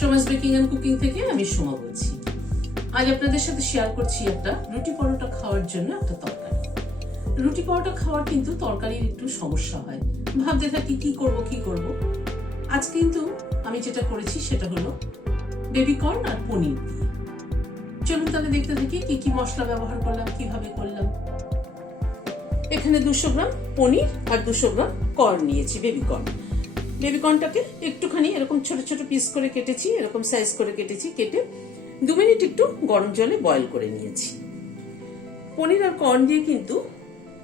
Soma's baking and cooking থেকে আমি সোমা বলছি। আজ আপনাদের সাথে শেয়ার করছি একটা রুটি পরোটা খাওয়ার জন্য একটা তরকারি। রুটি পরোটা খাওয়ার কিন্তু তরকারির একটু সমস্যা হয়, ভাবতে থাকি কি করব। আজ কিন্তু আমি যেটা করেছি সেটা হলো বেবি কর্ন আর পনির দিয়ে। চলুন তাহলে দেখতে থাকি কি কি মশলা ব্যবহার করলাম, কিভাবে করলাম। এখানে 200 গ্রাম পনির আর 200 গ্রাম কর্ন নিয়েছি, বেবি কর্ন। বেবি কর্নটাকে একটুখানি এরকম ছোট ছোট পিস করে কেটেছি, এরকম সাইজ করে কেটেছি। কেটে 2 মিনিট একটু গরম জলে বয়েল করে নিয়েছি। পনির আর কর্ন দিয়ে কিন্তু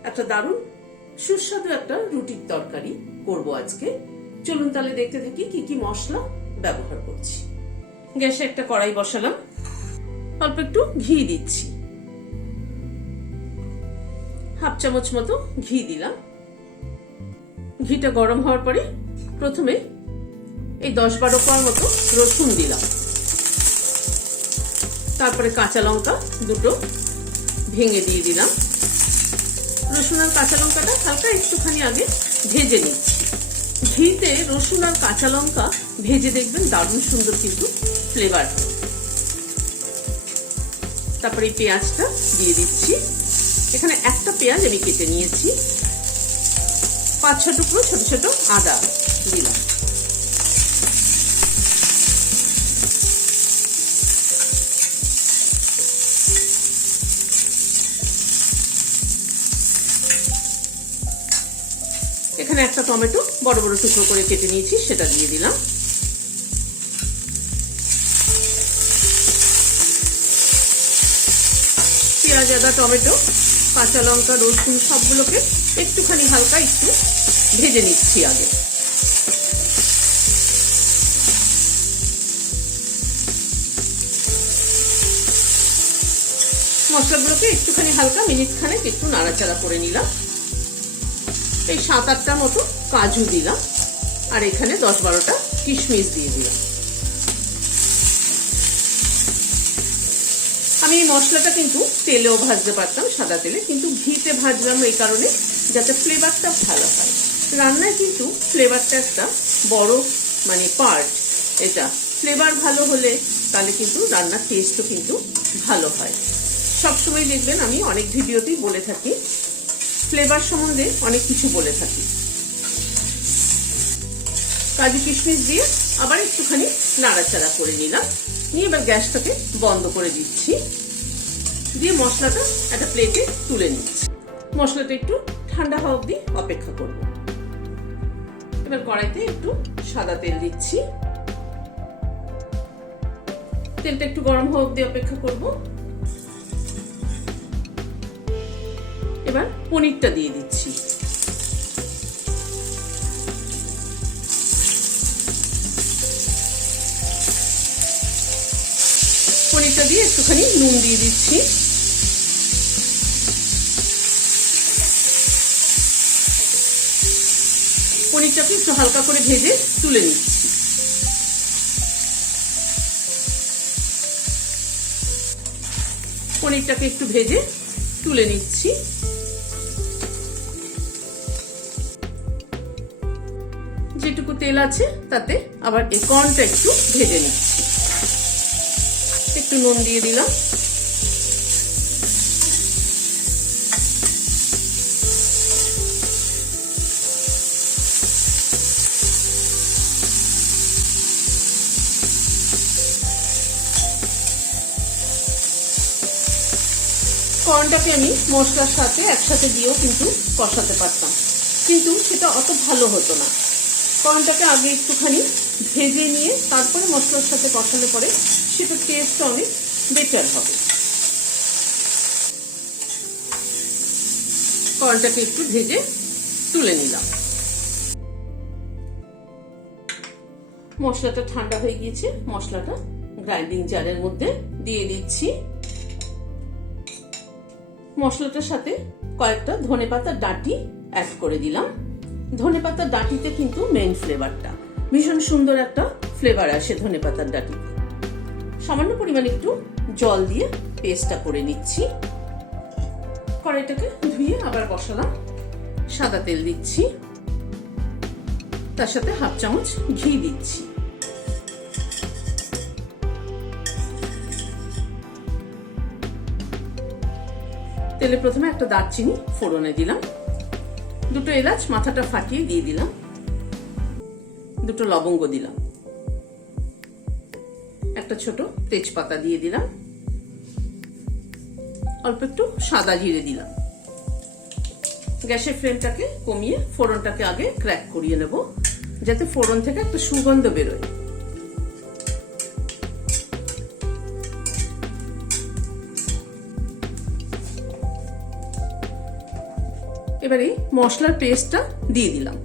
একটা দারুণ সুস্বাদু একটা রুটির তরকারি করব আজকে। চলুন তাহলে দেখতে থাকি কি কি মশলা ব্যবহার করছি। গ্যাসে একটা কড়াই বসালাম, অল্প একটু ঘি দিচ্ছি, হাফ চামচ মতো ঘি দিলাম। ঘিটা গরম হওয়ার পরে প্রথমে এই 10-12 কোয়া মতো রসুন দিলাম, তারপরে কাঁচা লঙ্কা দুটো ভেঙে দিয়ে দিলাম। রসুন আর কাঁচা লঙ্কাটা হালকা একটুখানি আগে ভেজে নিচ্ছি। ঘিতে রসুন আর কাঁচা লঙ্কা ভেজে দেখবেন দারুণ সুন্দর কিন্তু ফ্লেভার। তারপরে এই পেঁয়াজটা দিয়ে দিচ্ছি। এখানে একটা পেঁয়াজ আমি কেটে নিয়েছি। 5-6 টুকরো ছোট ছোট আদা দিলাম। এখানে একটা টমেটো বড় বড় টুকরো করে কেটে নিয়েছি, সেটা দিয়ে দিলাম। পেঁয়াজ, আদা, টমেটো, কাঁচা লঙ্কা, রসুন সবগুলোকে একটুখানি হালকা একটু ভেজে নিচ্ছি আগে। মশলাগুলোকে একটুখানি হালকা মিনিট খানেক একটু নাড়াচাড়া করে নিলাম। এই 7-8টা মতো কাজু দিলাম, আর এখানে 10-12টা কিশমিশ দিয়ে দিলাম। আমি এই মশলাটা কিন্তু তেলেও ভাজতে পারতাম, সাদা তেলে, কিন্তু ঘিতে ভাজলাম এই কারণে যাতে ফ্লেভারটা ভালো হয়। রান্নায় কিন্তু ফ্লেভারটা একটা বড় পার্ট। এটা ফ্লেভার ভালো হলে তাহলে কিন্তু রান্নার টেস্টও কিন্তু ভালো হয়। সবসময় দেখবেন আমি অনেক ভিডিওতেই বলে থাকি, ফ্লেভার সম্বন্ধে অনেক কিছু বলে থাকি। কাজু কিশমিশ দিয়ে আবার একটুখানি নাড়াচাড়া করে নিলাম। নিয়ে এবার গ্যাসটাকে বন্ধ করে দিচ্ছি, দিয়ে মশলাটা একটা প্লেটে তুলে নিচ্ছি। মশলাটা একটু ঠান্ডা হওয়া অবধি অপেক্ষা করব। এবার কড়াইতে একটু সাদা তেল দিচ্ছি। তেলটা একটু গরম হওয়া অবধি অপেক্ষা করব। এবার পনিরটা দিয়ে দিচ্ছি। পনিরটা দিয়ে একটুখানি নুন দিয়ে দিচ্ছি। পনিরটাকে একটু হালকা করে ভেজে তুলে নিচ্ছি। পনিরটাকে একটু ভেজে তুলে নিচ্ছি। যেটুকু তেল আছে তাতে আবার এই কর্নটা একটু ভেজে নিচ্ছি। একটু নুন দিয়ে দিলাম। কর্নটাকে আমি মশলার সাথে একসাথে দিয়েও কিন্তু কষাতে পারতাম, কিন্তু সেটা অত ভালো হতো না। কর্নটাকে আগে একটুখানি ভেজে নিয়ে তারপরে মশলার সাথে কষালে পরে সেটা টেস্ট অনেক বেটার হবে। কর্নটাকে একটু ভেজে তুলে নিলাম। মশলাটা ঠান্ডা হয়ে গিয়েছে, মশলাটা গ্রাইন্ডিং জারের মধ্যে দিয়ে দিচ্ছি। মশলাটার সাথে কয়েকটা ধনেপাতার ডাঁটি অ্যাড করে দিলাম। ধনেপাতার ডাঁটিতে কিন্তু মেইন ফ্লেভারটা, ভীষণ সুন্দর একটা ফ্লেভার আসে ধনেপাতার ডাঁটিতে। সামান্য পরিমাণে একটু জল দিয়ে পেস্টটা করে নিচ্ছি। কড়াইটাকে ধুয়ে আবার বসালাম। সাদা তেল দিচ্ছি, তার সাথে হাফ চামচ ঘি দিচ্ছি। তেলে প্রথমে একটা দারচিনি ফোড়নে দিলাম, দুটো এলাচ মাথাটা ফাটিয়ে দিয়ে দিলাম, দুটো লবঙ্গ দিলাম, একটা ছোট তেজপাতা দিয়ে দিলাম, অল্প একটু সাদা জিরে দিলাম। গ্যাসের ফ্লেমটাকে কমিয়ে ফোড়নটাকে আগে ক্র্যাক করিয়ে নেব, যাতে ফোড়ন থেকে একটা সুগন্ধ বেরোয়। এবারে মশলার পেস্টটা দিয়ে দিলাম।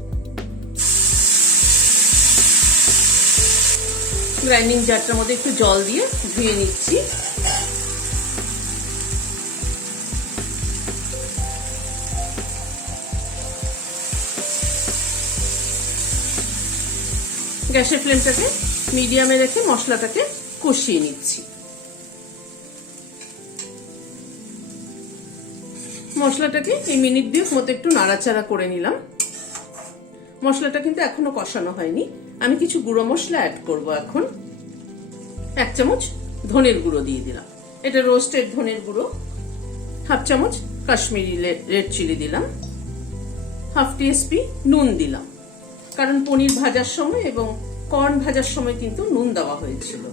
গ্রাইন্ডিং জারটার মধ্যে একটু জল দিয়ে ধুয়ে নিচ্ছি। গ্যাসের ফ্লেমটাকে মিডিয়ামে রেখে মশলাটাকে কষিয়ে নিচ্ছি। মশলাটাকে এই মিনিট 2 মতো একটু নাড়াচাড়া করে নিলাম। মশলাটা কিন্তু এখনো কষানো হয়নি, আমি কিছু গুঁড়ো মশলা অ্যাড করব এখন। 1 চামচ ধনের গুঁড়ো দিয়ে দিলাম, এটা রোস্টেড ধনের গুঁড়ো। 1/2 চামচ কাশ্মীরি রেড চিলি দিলাম, 1/2 টিস্পুন নুন দিলাম, কারণ পনির ভাজার সময় এবং কর্ন ভাজার সময় কিন্তু নুন দেওয়া হয়েছিল।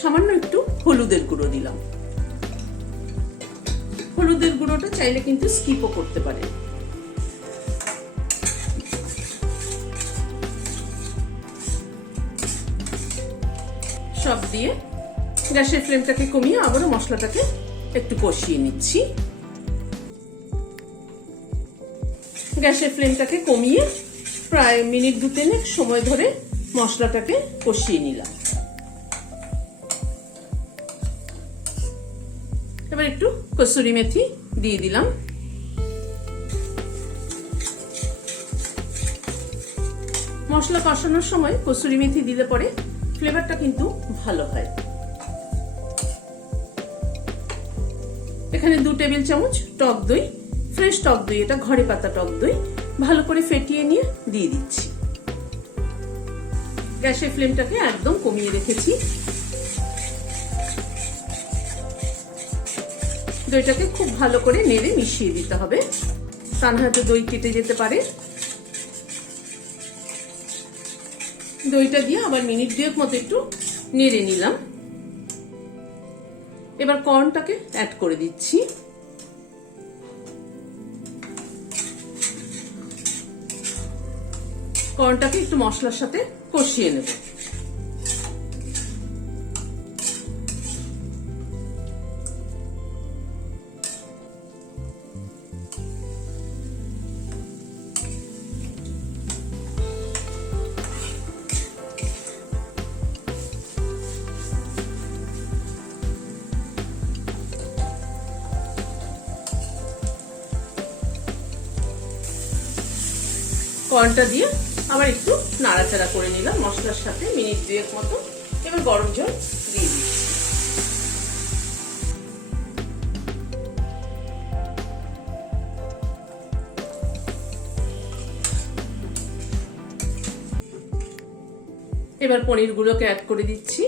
সামান্য একটু হলুদের গুঁড়ো দিলাম। হলুদের গুঁড়োটা চাইলে কিন্তু স্কিপও করতে পারে। সব দিয়ে গ্যাসের ফ্লেমটাকে কমিয়ে আবারও মশলাটাকে একটু কষিয়ে নিচ্ছি। গ্যাসের ফ্লেমটাকে কমিয়ে প্রায় মিনিট 2-3 সময় ধরে মশলাটাকে কষিয়ে নিলাম। এবার একটু কসুরি মেথি দিয়ে দিলাম। মশলা কষানোর সময় কসুরি মেথি দিলে পরে ফ্লেভারটা কিন্তু ভালো হয়। এখানে 2 টেবিল চামচ টক দই, ফ্রেশ টক দই, এটা ঘরে পাতা টক দই, ভালো করে ফেটিয়ে নিয়ে দিয়ে দিচ্ছি। গ্যাসের ফ্লেমটাকে একদম কমিয়ে রেখেছি। দইটাকে খুব ভালো করে নেড়ে মিশিয়ে দিতে হবে, তা না হয়তো দই কেটে যেতে পারে। দইটা দিয়ে আবার মিনিট 2 মতো একটু নেড়ে নিলাম। এবার কর্নটাকে অ্যাড করে দিচ্ছি। কর্নটাকে একটু মশলার সাথে কষিয়ে নেব। কর্নটা দিয়ে আবার একটু নাড়াচাড়া করে নিলাম মশলার সাথে মিনিট 2 মতো। এবার গরম জল দিয়ে দিচ্ছি। এবার পনিরগুলোকে অ্যাড করে দিচ্ছি।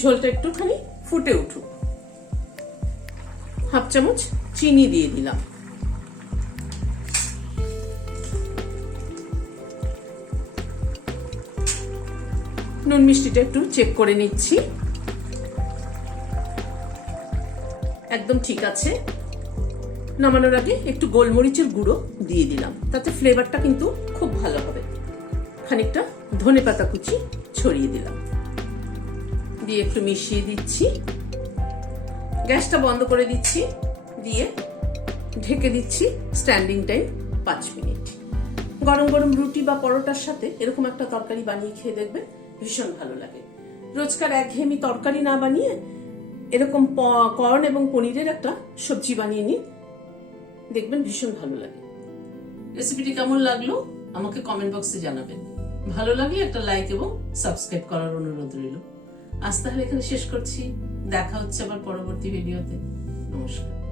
ঝোলটা একটুখানি ফুটে উঠুক। 1/2 চামচ চিনি দিয়ে দিলাম। নুন মিষ্টিটা একটু চেক করে নিচ্ছি, একদম ঠিক আছে। নামানোর আগে একটু গোলমরিচের গুঁড়ো দিয়ে দিলাম, তাতে ফ্লেভারটা কিন্তু খুব ভালো হবে। খানিকটা ধনেপাতা কুচি ছড়িয়ে দিলাম, দিয়ে একটু মিশিয়ে দিচ্ছি। গ্যাসটা বন্ধ করে দিচ্ছি, দিয়ে ঢেকে দিচ্ছি স্ট্যান্ডিং টাইম 5 মিনিট। গরম গরম রুটি বা পরোটার সাথে এরকম একটা তরকারি বানিয়ে খেয়ে দেখবেন, ভীষণ ভালো লাগে। রোজকার একঘেয়েমি তরকারি না বানিয়ে এরকম কর্ন এবং পনিরের একটা সবজি বানিয়ে নিন, দেখবেন ভীষণ ভালো লাগে। রেসিপিটি কেমন লাগলো আমাকে কমেন্ট বক্সে জানাবেন। ভালো লাগলে একটা লাইক এবং সাবস্ক্রাইব করার অনুরোধ রইল। আজ তাহলে এখানে শেষ করছি, দেখা হচ্ছে আবার পরবর্তী ভিডিওতে। নমস্কার।